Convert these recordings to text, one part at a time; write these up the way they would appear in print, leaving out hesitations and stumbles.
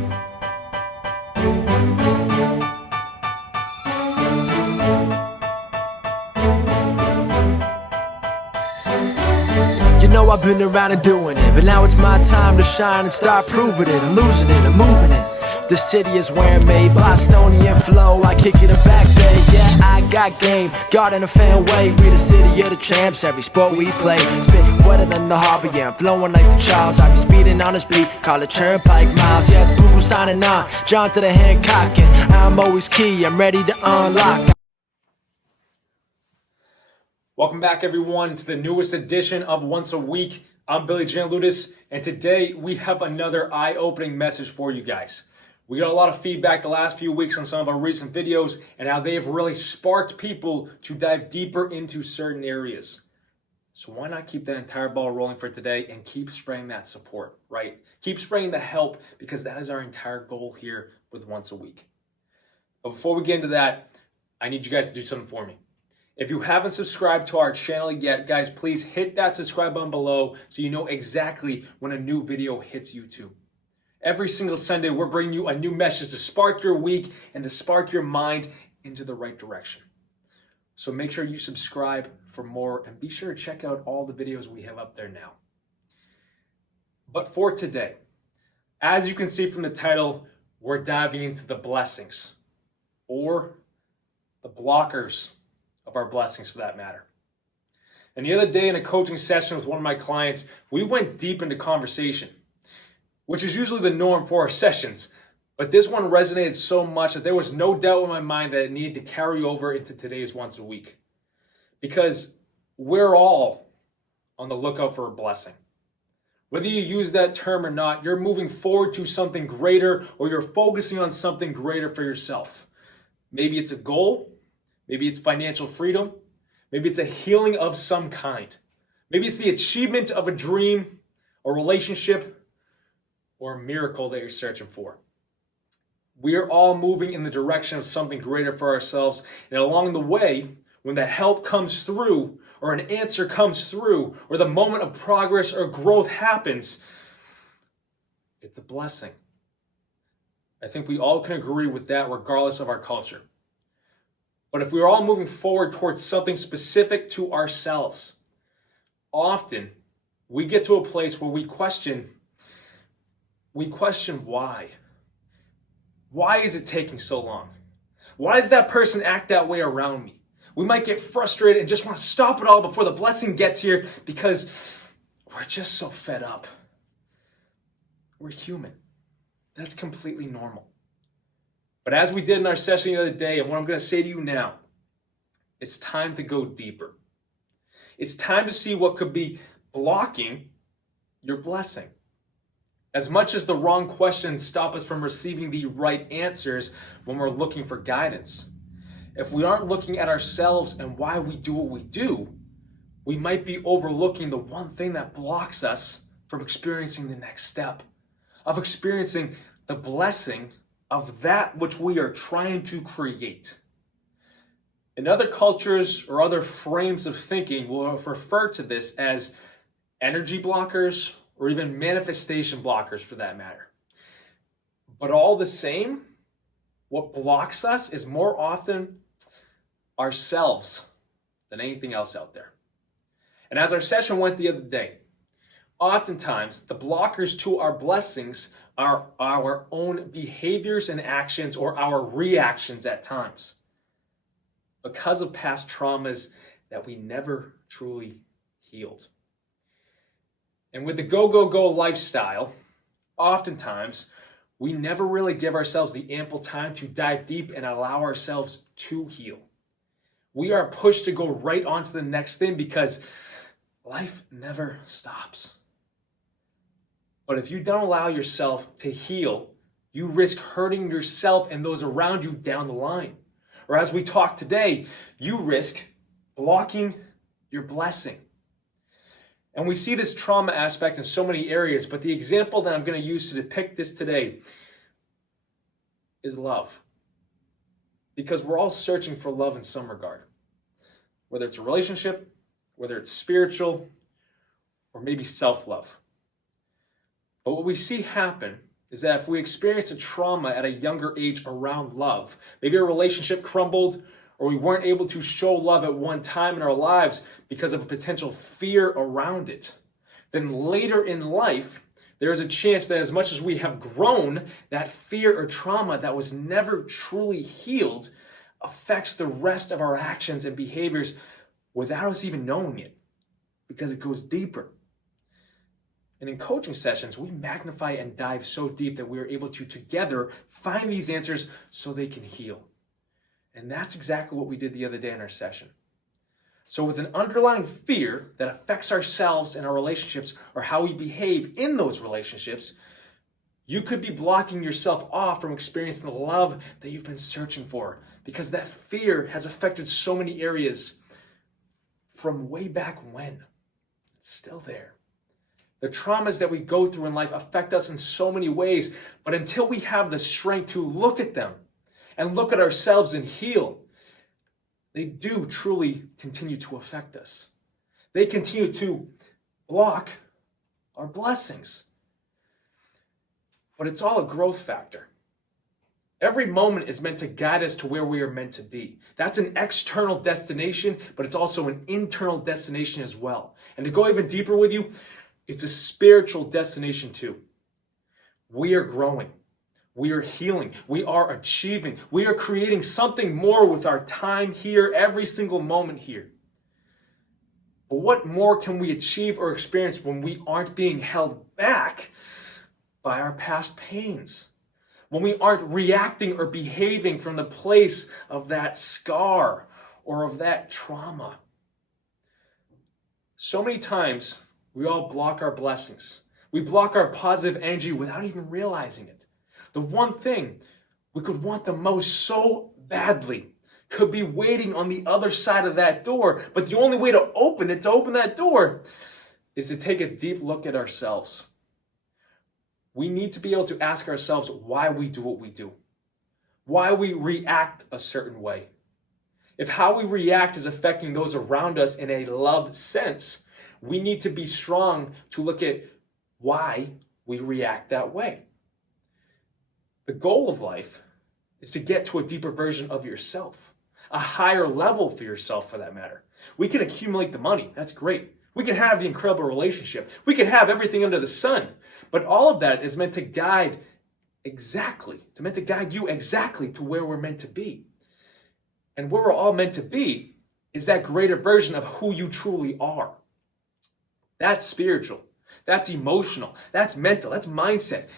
You know I've been around and doing it, but now it's my time to shine and start proving it. I'm losing it, I'm moving it. The city is where I'm made, Bostonian flow, I kick it a back day. Yeah, I got game, got in a fan way. We the city of the champs, every sport we play. Spit wetter than the harbor, yeah, I'm flowing like the Charles. I be speeding on this beat, call it Turnpike Miles. Yeah, it's Buku signing on, John to the Hancock, and I'm always key, I'm ready to unlock. Welcome back, everyone, to the newest edition of Once a Week. I'm Billy Gianlutis, and today we have another eye-opening message for you guys. We got a lot of feedback the last few weeks on some of our recent videos and how they have really sparked people to dive deeper into certain areas. So why not keep that entire ball rolling for today and keep spreading that support, right? Keep spreading the help, because that is our entire goal here with Once a Week. But before we get into that, I need you guys to do something for me. If you haven't subscribed to our channel yet, guys, please hit that subscribe button below so you know exactly when a new video hits YouTube. Every single Sunday, we're bringing you a new message to spark your week and to spark your mind into the right direction. So make sure you subscribe for more, and be sure to check out all the videos we have up there now. But for today, as you can see from the title, we're diving into the blessings, or the blockers of our blessings for that matter. And the other day in a coaching session with one of my clients, we went deep into conversation, which is usually the norm for our sessions. But this one resonated so much that there was no doubt in my mind that it needed to carry over into today's Once a Week. Because we're all on the lookout for a blessing. Whether you use that term or not, you're moving forward to something greater, or you're focusing on something greater for yourself. Maybe it's a goal. Maybe it's financial freedom. Maybe it's a healing of some kind. Maybe it's the achievement of a dream, a relationship, or a miracle that you're searching for. We are all moving in the direction of something greater for ourselves. And along the way, when the help comes through, or an answer comes through, or the moment of progress or growth happens, it's a blessing. I think we all can agree with that regardless of our culture. But if we're all moving forward towards something specific to ourselves, often we get to a place where we question why. Why is it taking so long? Why does that person act that way around me? We might get frustrated and just want to stop it all before the blessing gets here, because we're just so fed up. We're human. That's completely normal. But as we did in our session the other day, and what I'm going to say to you now, it's time to go deeper. It's time to see what could be blocking your blessing. As much as the wrong questions stop us from receiving the right answers when we're looking for guidance. If we aren't looking at ourselves and why we do what we do, we might be overlooking the one thing that blocks us from experiencing the next step, of experiencing the blessing of that which we are trying to create. In other cultures or other frames of thinking, we'll refer to this as energy blockers, or even manifestation blockers for that matter. But all the same, what blocks us is more often ourselves than anything else out there. And as our session went the other day, oftentimes the blockers to our blessings are our own behaviors and actions, or our reactions at times, because of past traumas that we never truly healed. And with the go lifestyle, oftentimes we never really give ourselves the ample time to dive deep and allow ourselves to heal. We are pushed to go right on to the next thing because life never stops. But if you don't allow yourself to heal, you risk hurting yourself and those around you down the line. Or as we talk today, you risk blocking your blessing. And we see this trauma aspect in so many areas, but the example that I'm going to use to depict this today is love. Because we're all searching for love in some regard. Whether it's a relationship, whether it's spiritual, or maybe self-love. But what we see happen is that if we experience a trauma at a younger age around love, maybe a relationship crumbled, or we weren't able to show love at one time in our lives because of a potential fear around it, then later in life, there is a chance that as much as we have grown, that fear or trauma that was never truly healed affects the rest of our actions and behaviors without us even knowing it, because it goes deeper. And in coaching sessions, we magnify and dive so deep that we are able to together find these answers so they can heal. And that's exactly what we did the other day in our session. So with an underlying fear that affects ourselves and our relationships or how we behave in those relationships, you could be blocking yourself off from experiencing the love that you've been searching for, because that fear has affected so many areas from way back when. It's still there. The traumas that we go through in life affect us in so many ways, but until we have the strength to look at them and look at ourselves and heal, they do truly continue to affect us. They continue to block our blessings. But it's all a growth factor. Every moment is meant to guide us to where we are meant to be. That's an external destination, but it's also an internal destination as well. And to go even deeper with you, it's a spiritual destination too. We are growing. We are healing. We are achieving. We are creating something more with our time here, every single moment here. But what more can we achieve or experience when we aren't being held back by our past pains? When we aren't reacting or behaving from the place of that scar or of that trauma? So many times, we all block our blessings. We block our positive energy without even realizing it. The one thing we could want the most so badly could be waiting on the other side of that door, but the only way to open that door, is to take a deep look at ourselves. We need to be able to ask ourselves why we do what we do, why we react a certain way. If how we react is affecting those around us in a love sense, we need to be strong to look at why we react that way. The goal of life is to get to a deeper version of yourself, a higher level for yourself for that matter. We can accumulate the money, that's great. We can have the incredible relationship. We can have everything under the sun. But all of that is meant to guide you exactly to where we're meant to be. And where we're all meant to be is that greater version of who you truly are. That's spiritual. That's emotional. That's mental. That's mindset.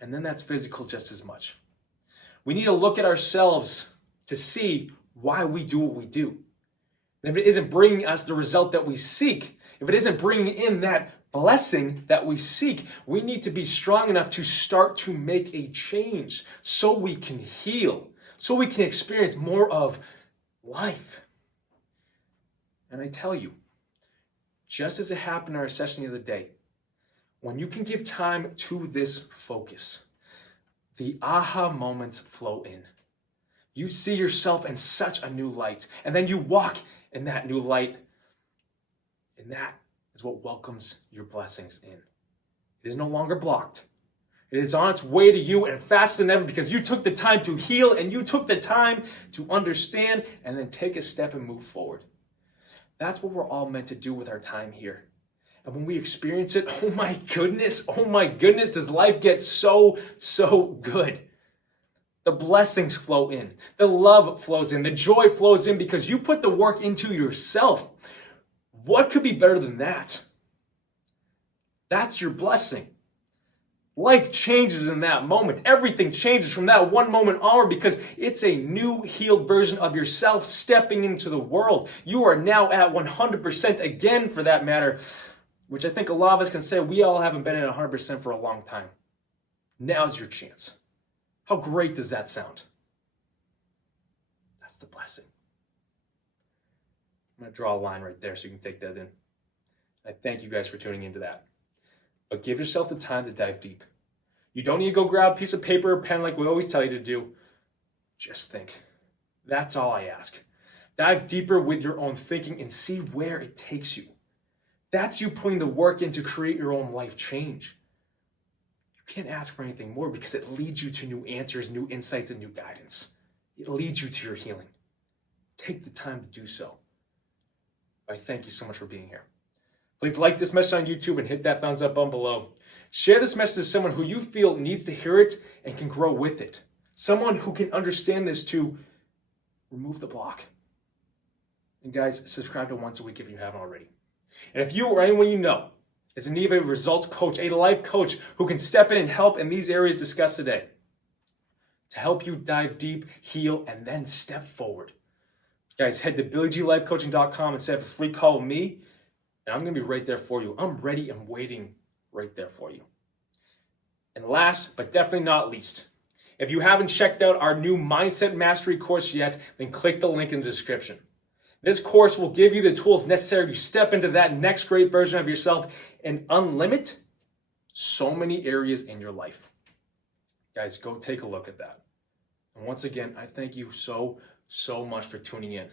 And then that's physical just as much. We need to look at ourselves to see why we do what we do. And if it isn't bringing us the result that we seek, if it isn't bringing in that blessing that we seek, we need to be strong enough to start to make a change so we can heal, so we can experience more of life. And I tell you, just as it happened in our session the other day, when you can give time to this focus, the aha moments flow in. You see yourself in such a new light, and then you walk in that new light, and that is what welcomes your blessings in. It is no longer blocked. It is on its way to you and faster than ever because you took the time to heal and you took the time to understand and then take a step and move forward. That's what we're all meant to do with our time here. And when we experience it, oh my goodness, does life get so good. The blessings flow in, the love flows in, the joy flows in because you put the work into yourself. What could be better than that? That's your blessing. Life changes in that moment. Everything changes from that one moment onward because it's a new healed version of yourself stepping into the world. You are now at 100% again for that matter, which I think a lot of us can say we all haven't been at 100% for a long time. Now's your chance. How great does that sound? That's the blessing. I'm going to draw a line right there so you can take that in. I thank you guys for tuning into that. But give yourself the time to dive deep. You don't need to go grab a piece of paper or pen like we always tell you to do. Just think. That's all I ask. Dive deeper with your own thinking and see where it takes you. That's you putting the work in to create your own life change. you can't ask for anything more because it leads you to new answers, new insights, and new guidance. It leads you to your healing. Take the time to do so. I thank you so much for being here. Please like this message on YouTube and hit that thumbs up button below. Share this message to someone who you feel needs to hear it and can grow with it. Someone who can understand this to remove the block. And guys, subscribe to Once a Week if you haven't already. And if you or anyone you know is in need of a results coach, a life coach who can step in and help in these areas discussed today, to help you dive deep, heal, and then step forward, guys, head to BillyGLifeCoaching.com and set up a free call with me, and I'm going to be right there for you. I'm ready and waiting right there for you. And last, but definitely not least, if you haven't checked out our new Mindset Mastery course yet, then click the link in the description. This course will give you the tools necessary to step into that next great version of yourself and unlimit so many areas in your life. Guys, go take a look at that. And once again, I thank you so much for tuning in.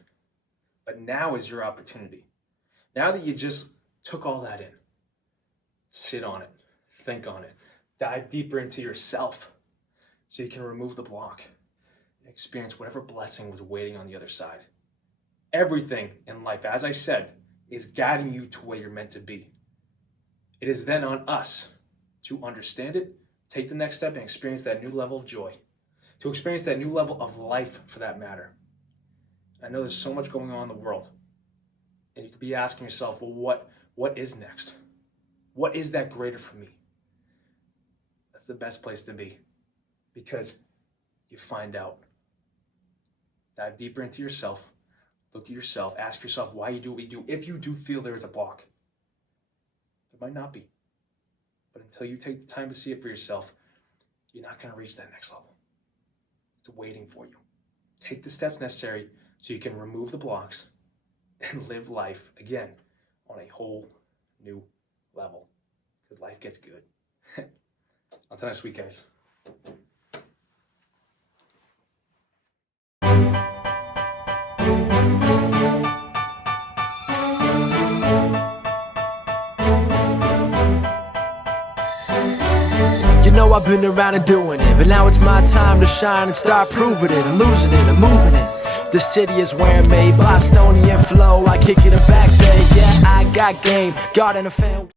But now is your opportunity. Now that you just took all that in, sit on it, think on it, dive deeper into yourself so you can remove the block and experience whatever blessing was waiting on the other side. Everything in life, as I said, is guiding you to where you're meant to be. It is then on us to understand it, take the next step, and experience that new level of joy, to experience that new level of life for that matter. I know there's so much going on in the world, and you could be asking yourself, well, what is next? What is that greater for me? That's the best place to be, because you find out. Dive deeper into yourself. Look at yourself, ask yourself why you do what you do. If you do feel there is a block, there might not be. But until you take the time to see it for yourself, you're not going to reach that next level. It's waiting for you. Take the steps necessary so you can remove the blocks and live life, again, on a whole new level. Because life gets good. Until next week, guys. You know I've been around and doing it, but now it's my time to shine and start proving it. I'm losing it, I'm moving it. The city is where I'm made, Bostonian flow, I kick it back there. Yeah, I got game, God and a fan.